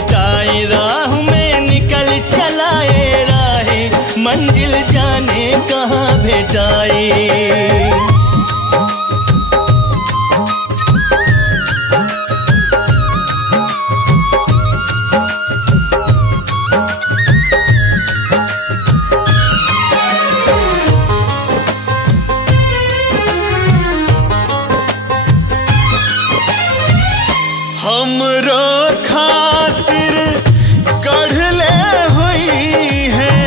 भेटाई, राह में निकल चलाए राही, मंजिल जाने कहाँ भेटाई। हमरो खातिर गढ़ले हुई है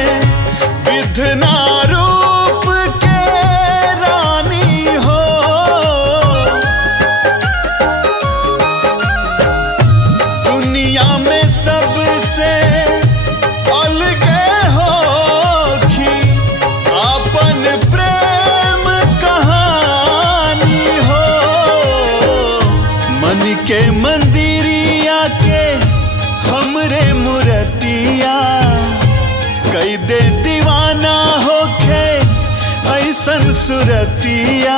विधना रूप के रानी हो, दुनिया में सबसे अलगे होखी अपन प्रेम कहानी हो। मन के मंदिरिया के हमरे मूर्तिया कई दे दीवाना होके ऐसन सुरतिया,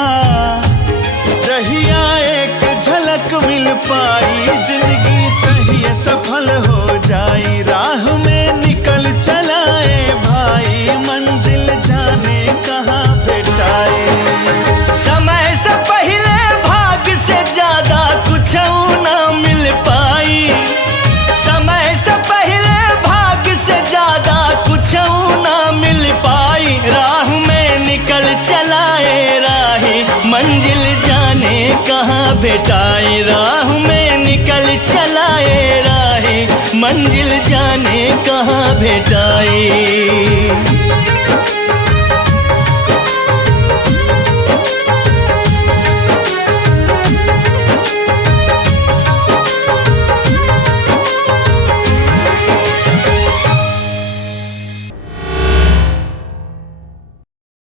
जहिया एक झलक मिल पाई जिंदगी चाहिए सफल हो जाई, राह में निकल चलाए भाई, मंजिल जाने कहाँ भेटाई। समय से पहले भाग्य से ज्यादा कुछ ना मिल पाई, समय से पहले भाग्य से ज्यादा कुछ ना मिल पाई, राह में निकल चलाए राही, मंजिल जाने कहाँ भेटाई, राह में निकल चलाए राही, मंजिल जाने कहाँ भेटाई।